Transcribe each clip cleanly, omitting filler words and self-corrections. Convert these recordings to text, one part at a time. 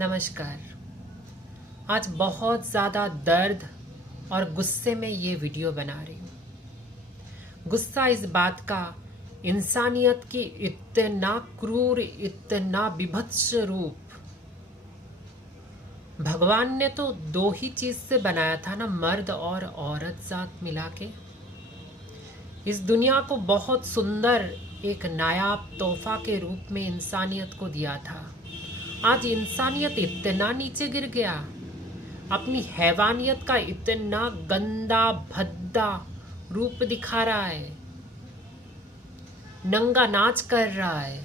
नमस्कार। आज बहुत ज़्यादा दर्द और गुस्से में ये वीडियो बना रही हूँ। गुस्सा इस बात का, इंसानियत की इतना क्रूर, इतना बीभत्स रूप। भगवान ने तो दो ही चीज़ से बनाया था ना, मर्द और औरत जात मिला के। इस दुनिया को बहुत सुंदर एक नायाब तोहफा के रूप में इंसानियत को दिया था। आज इंसानियत इतना नीचे गिर गया, अपनी हैवानियत का इतना गंदा भद्दा रूप दिखा रहा है, नंगा नाच कर रहा है,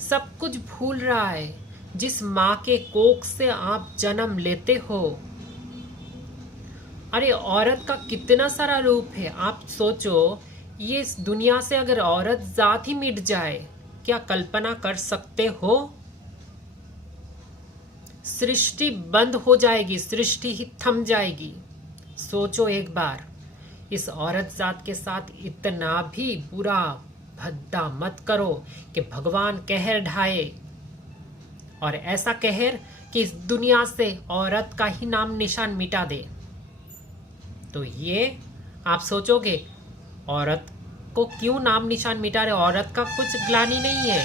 सब कुछ भूल रहा है। जिस माँ के कोख से आप जन्म लेते हो, अरे औरत का कितना सारा रूप है। आप सोचो, ये इस दुनिया से अगर औरत जात ही मिट जाए, क्या कल्पना कर सकते हो? सृष्टि बंद हो जाएगी, सृष्टि ही थम जाएगी। सोचो एक बार, इस औरत जात के साथ इतना भी बुरा भद्दा मत करो कि भगवान कहर ढाए, और ऐसा कहर कि इस दुनिया से औरत का ही नाम निशान मिटा दे। तो ये आप सोचोगे, औरत को क्यों नाम निशान मिटा रहे? औरत का कुछ ग्लानि नहीं है।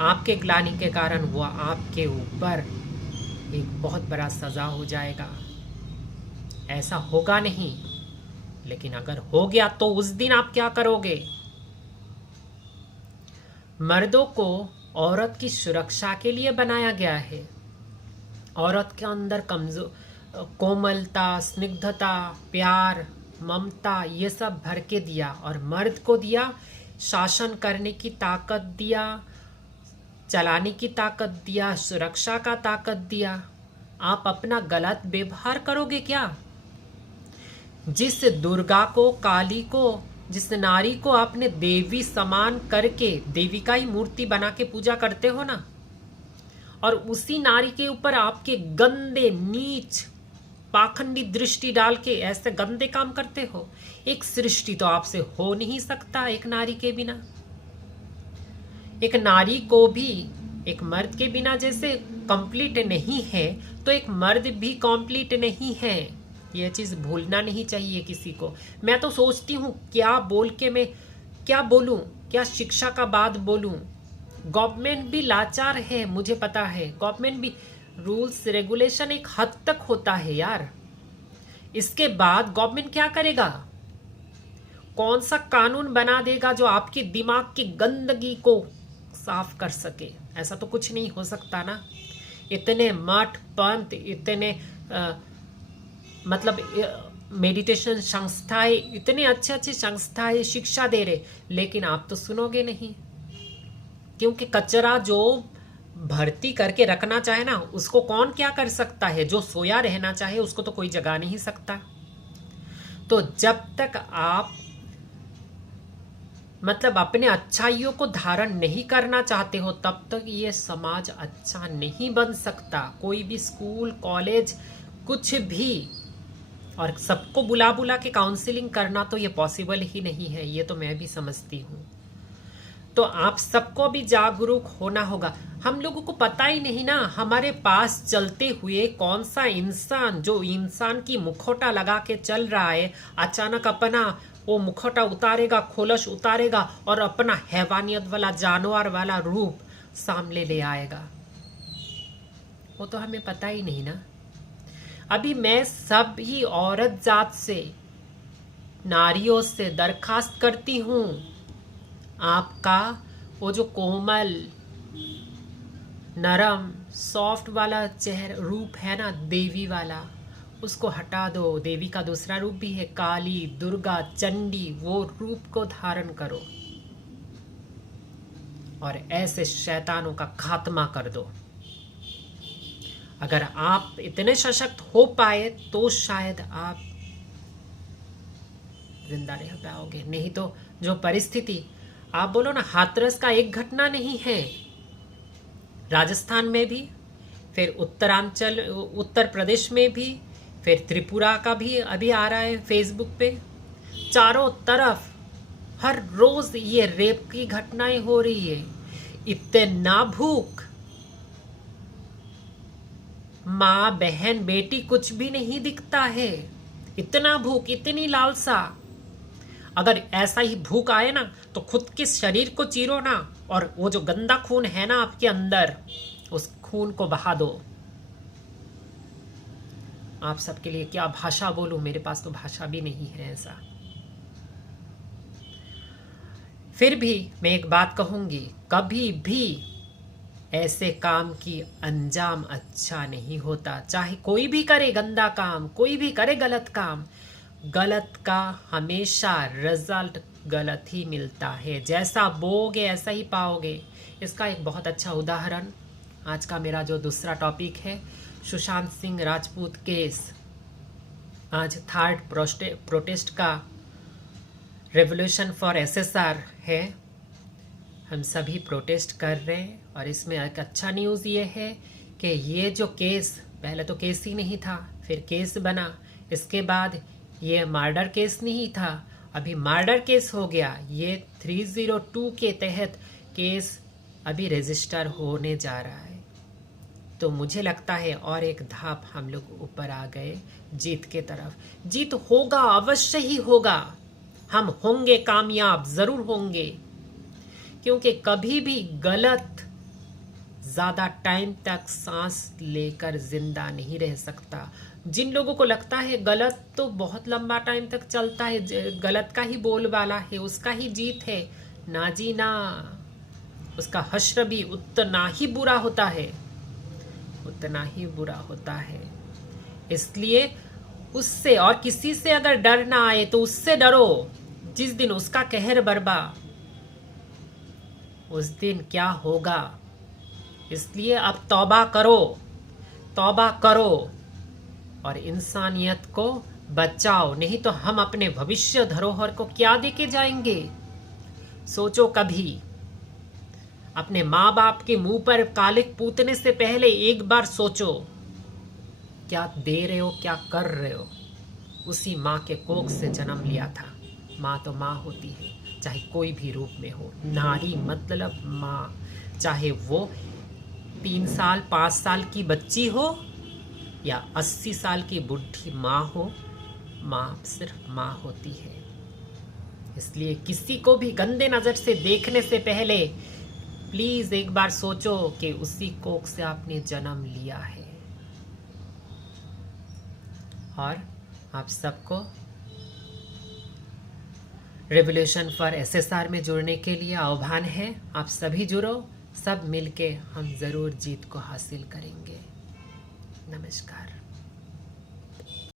आपके ग्लानि के कारण वो आपके ऊपर एक बहुत बड़ा सजा हो जाएगा। ऐसा होगा नहीं, लेकिन अगर हो गया तो उस दिन आप क्या करोगे? मर्दों को औरत की सुरक्षा के लिए बनाया गया है। औरत के अंदर कोमलता, स्निग्धता, प्यार, ममता, ये सब भर के दिया, और मर्द को दिया शासन करने की ताकत दिया, चलाने की ताकत दिया, सुरक्षा का ताकत दिया। आप अपना गलत व्यवहार करोगे क्या? जिस दुर्गा को, काली को, जिस नारी को आपने देवी समान करके देवी का ही मूर्ति बना के पूजा करते हो ना, और उसी नारी के ऊपर आपके गंदे नीच पाखंडी दृष्टि डाल के ऐसे गंदे काम करते हो। एक सृष्टि तो आपसे हो नहीं सकता एक नारी के बिना। एक नारी को भी एक मर्द के बिना जैसे कंप्लीट नहीं है, तो एक मर्द भी कंप्लीट नहीं है। यह चीज भूलना नहीं चाहिए किसी को। मैं तो सोचती हूँ क्या बोल के मैं क्या बोलूं, क्या शिक्षा का बात बोलूं। गवर्नमेंट भी लाचार है, मुझे पता है। गवर्नमेंट भी, रूल्स रेगुलेशन एक हद तक होता है यार। इसके बाद गवर्नमेंट क्या करेगा? कौन सा कानून बना देगा जो आपके दिमाग की गंदगी को साफ कर सके? ऐसा तो कुछ नहीं हो सकता ना। इतने मठ पंथ, इतने मेडिटेशन संस्थाएं, इतने अच्छे अच्छे संस्थाएं शिक्षा दे रहे, लेकिन आप तो सुनोगे नहीं। क्योंकि कचरा जो भर्ती करके रखना चाहे ना, उसको कौन क्या कर सकता है? जो सोया रहना चाहे उसको तो कोई जगा नहीं सकता। तो जब तक आप अपने अच्छाइयों को धारण नहीं करना चाहते हो, तब तक ये समाज अच्छा नहीं बन सकता। कोई भी स्कूल, कॉलेज, कुछ भी, और सबको बुला बुला के काउंसलिंग करना तो ये पॉसिबल ही नहीं है। ये तो मैं भी समझती हूँ। तो आप सबको भी जागरूक होना होगा। हम लोगों को पता ही नहीं ना, हमारे पास चलते हुए कौन सा इंसान, जो इंसान की मुखौटा लगा के चल रहा है, अचानक अपना वो मुखौटा उतारेगा, खोलस उतारेगा, और अपना हैवानियत वाला, जानवर वाला रूप सामने ले आएगा। वो तो हमें पता ही नहीं ना। अभी मैं सभी औरत जात से, नारियों से दरखास्त करती हूँ, आपका वो जो कोमल, नरम, सॉफ्ट वाला चेहरा रूप है ना, देवी वाला, उसको हटा दो। देवी का दूसरा रूप भी है, काली, दुर्गा, चंडी, वो रूप को धारण करो और ऐसे शैतानों का खात्मा कर दो। अगर आप इतने सशक्त हो पाए तो शायद आप जिंदा रह पाओगे। नहीं तो जो परिस्थिति, आप बोलो ना, हाथरस का एक घटना नहीं है। राजस्थान में भी, फिर उत्तरांचल, उत्तर प्रदेश में भी, फिर त्रिपुरा का भी अभी आ रहा है फेसबुक पे। चारों तरफ हर रोज ये रेप की घटनाएं हो रही है। इतना भूख, माँ बहन बेटी कुछ भी नहीं दिखता है। इतना भूख, इतनी लालसा। अगर ऐसा ही भूख आए ना तो खुद के शरीर को चीरो ना, और वो जो गंदा खून है ना आपके अंदर, उस खून को बहा दो। आप सबके लिए क्या भाषा बोलूं, मेरे पास तो भाषा भी नहीं है ऐसा। फिर भी मैं एक बात कहूंगी, कभी भी ऐसे काम की अंजाम अच्छा नहीं होता। चाहे कोई भी करे गंदा काम, कोई भी करे गलत काम, गलत का हमेशा रिजल्ट गलत ही मिलता है। जैसा बोओगे ऐसा ही पाओगे। इसका एक बहुत अच्छा उदाहरण आज का मेरा जो दूसरा टॉपिक है, सुशांत सिंह राजपूत केस। आज थर्ड प्रोटेस्ट का रेवोल्यूशन फॉर एसएसआर है। हम सभी प्रोटेस्ट कर रहे हैं, और इसमें एक अच्छा न्यूज़ ये है कि ये जो केस, पहले तो केस ही नहीं था, फिर केस बना, इसके बाद ये मर्डर केस नहीं था, अभी मर्डर केस हो गया। ये 302 के तहत केस अभी रजिस्टर होने जा रहा है। तो मुझे लगता है और एक धाप हम लोग ऊपर आ गए जीत के तरफ। जीत होगा, अवश्य ही होगा। हम होंगे कामयाब, ज़रूर होंगे, क्योंकि कभी भी गलत ज़्यादा टाइम तक सांस लेकर जिंदा नहीं रह सकता। जिन लोगों को लगता है गलत तो बहुत लंबा टाइम तक चलता है, गलत का ही बोलबाला है, उसका ही जीत है, ना जी ना, उसका हश्र भी उतना ही बुरा होता है, उतना ही बुरा होता है। इसलिए उससे और किसी से अगर डर ना आए तो उससे डरो जिस दिन उसका कहर बरबा, उस दिन क्या होगा। इसलिए अब तौबा करो, तौबा करो और इंसानियत को बचाओ, नहीं तो हम अपने भविष्य धरोहर को क्या देके जाएंगे। सोचो कभी, अपने माँ बाप के मुंह पर कालिक पूतने से पहले एक बार सोचो, क्या दे रहे हो, क्या कर रहे हो। उसी माँ के कोख से जन्म लिया था। माँ तो माँ होती है, चाहे कोई भी रूप में हो। नारी मतलब माँ, चाहे वो 3 साल 5 साल की बच्ची हो या 80 साल की बुढ़ी माँ हो, माँ सिर्फ माँ होती है। इसलिए किसी को भी गंदे नज़र से देखने से पहले प्लीज़ एक बार सोचो कि उसी कोख से आपने जन्म लिया है। और आप सबको रेवोल्यूशन फॉर एसएसआर में जुड़ने के लिए आह्वान है। आप सभी जुड़ो, सब मिलके हम ज़रूर जीत को हासिल करेंगे। नमस्कार।